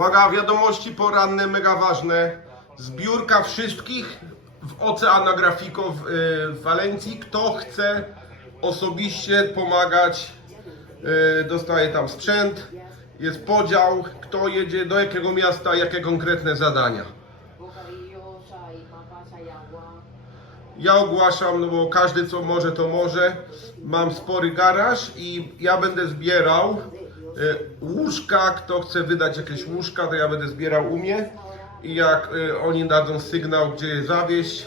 Uwaga, wiadomości poranne, mega ważne. Zbiórka wszystkich w Oceanografiko w, y, w Walencji. Kto chce osobiście pomagać, y, dostaje tam sprzęt. Jest podział, kto jedzie do jakiego miasta, jakie konkretne zadania. Ja ogłaszam, no bo każdy co może, to może. Mam spory garaż i ja będę zbierał łóżka. Kto chce wydać jakieś łóżka, to ja będę zbierał u mnie. I jak y, oni dadzą sygnał, gdzie je zawieźć,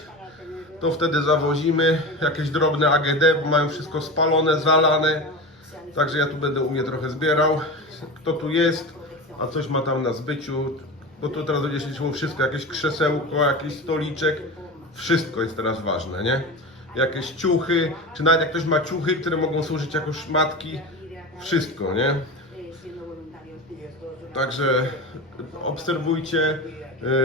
to wtedy zawozimy jakieś drobne AGD, bo mają wszystko spalone, zalane. Także ja tu będę u mnie trochę zbierał. Kto tu jest, a coś ma tam na zbyciu, bo tu teraz będzie się wszystko, jakieś krzesełko, jakiś stoliczek, wszystko jest teraz ważne, nie? Jakieś ciuchy, czy nawet jak ktoś ma ciuchy, które mogą służyć jako szmatki, wszystko, nie? Także obserwujcie.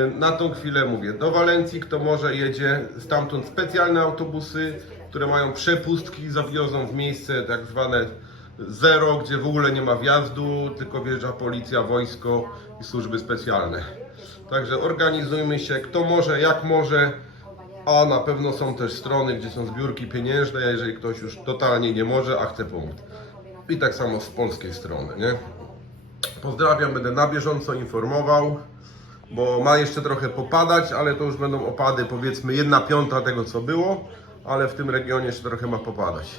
y, Na tą chwilę mówię, do Walencji kto może jedzie, stamtąd specjalne autobusy, które mają przepustki, zawiozą w miejsce tak zwane zero, gdzie w ogóle nie ma wjazdu, tylko wjeżdża policja, wojsko i służby specjalne. Także organizujmy się, kto może, jak może, a na pewno są też strony, gdzie są zbiórki pieniężne, jeżeli ktoś już totalnie nie może, a chce pomóc. I tak samo z polskiej strony, nie? Pozdrawiam, będę na bieżąco informował, bo ma jeszcze trochę popadać, ale to już będą opady powiedzmy jedna piąta tego co było, ale w tym regionie jeszcze trochę ma popadać.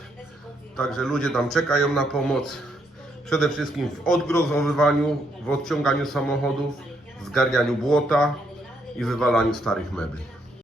Także ludzie tam czekają na pomoc. Przede wszystkim w odgrozowywaniu, w odciąganiu samochodów, w zgarnianiu błota i wywalaniu starych mebli.